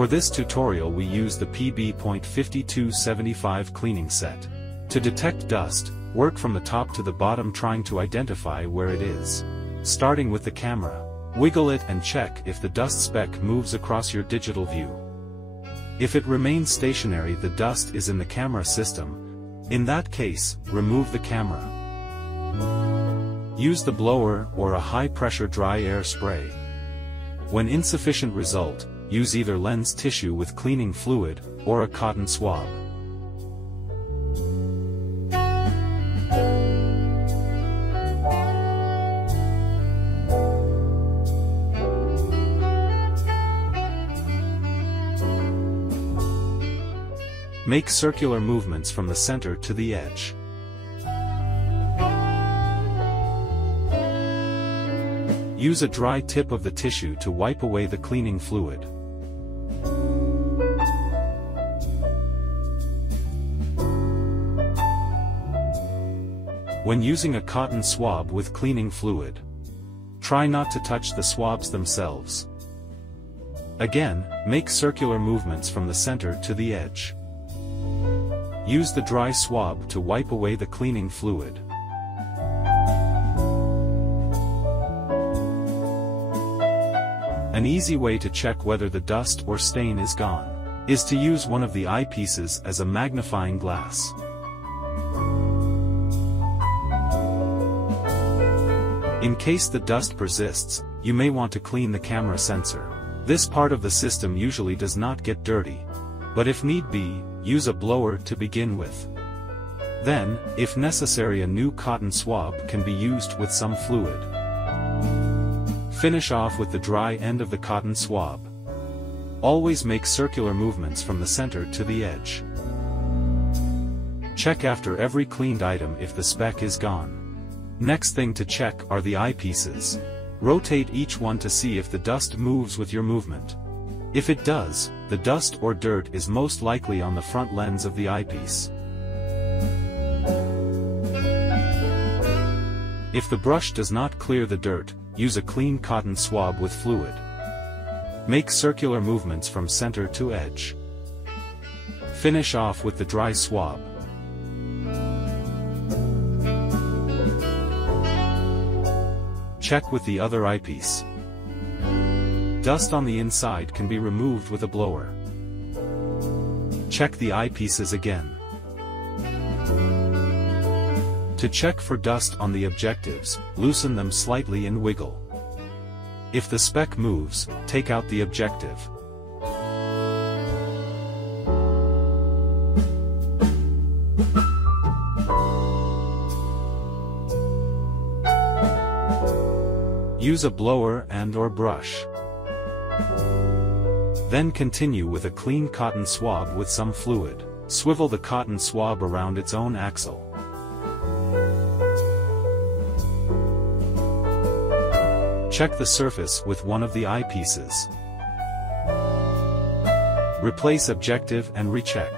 For this tutorial we use the PB.5275 cleaning set. To detect dust, work from the top to the bottom trying to identify where it is. Starting with the camera, wiggle it and check if the dust speck moves across your digital view. If it remains stationary, the dust is in the camera system. In that case, remove the camera. Use the blower or a high-pressure dry air spray. When insufficient result, use either lens tissue with cleaning fluid, or a cotton swab. Make circular movements from the center to the edge. Use a dry tip of the tissue to wipe away the cleaning fluid. When using a cotton swab with cleaning fluid, try not to touch the swabs themselves. Again, make circular movements from the center to the edge. Use the dry swab to wipe away the cleaning fluid. An easy way to check whether the dust or stain is gone is to use one of the eyepieces as a magnifying glass. In case the dust persists, you may want to clean the camera sensor. This part of the system usually does not get dirty, but if need be, use a blower to begin with. Then, if necessary, a new cotton swab can be used with some fluid. Finish off with the dry end of the cotton swab. Always make circular movements from the center to the edge. Check after every cleaned item if the speck is gone. Next thing to check are the eyepieces. Rotate each one to see if the dust moves with your movement. If it does, the dust or dirt is most likely on the front lens of the eyepiece. If the brush does not clear the dirt, use a clean cotton swab with fluid. Make circular movements from center to edge. Finish off with the dry swab. Check with the other eyepiece. Dust on the inside can be removed with a blower. Check the eyepieces again. To check for dust on the objectives, loosen them slightly and wiggle. If the speck moves, take out the objective. Use a blower and/or brush. Then continue with a clean cotton swab with some fluid. Swivel the cotton swab around its own axle. Check the surface with one of the eyepieces. Replace objective and recheck.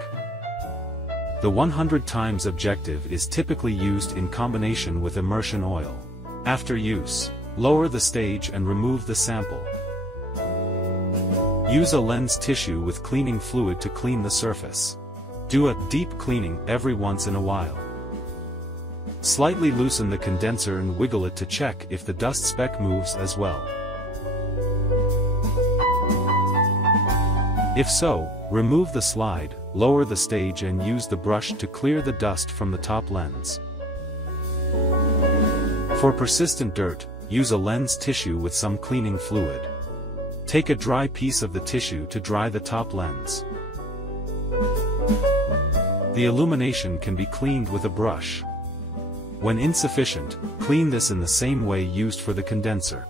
The 100 times objective is typically used in combination with immersion oil. After use, lower the stage and remove the sample. Use a lens tissue with cleaning fluid to clean the surface. Do a deep cleaning every once in a while. Slightly loosen the condenser and wiggle it to check if the dust speck moves as well. If so, remove the slide, lower the stage and use the brush to clear the dust from the top lens. For persistent dirt, use a lens tissue with some cleaning fluid. Take a dry piece of the tissue to dry the top lens. The illumination can be cleaned with a brush. When insufficient, clean this in the same way used for the condenser.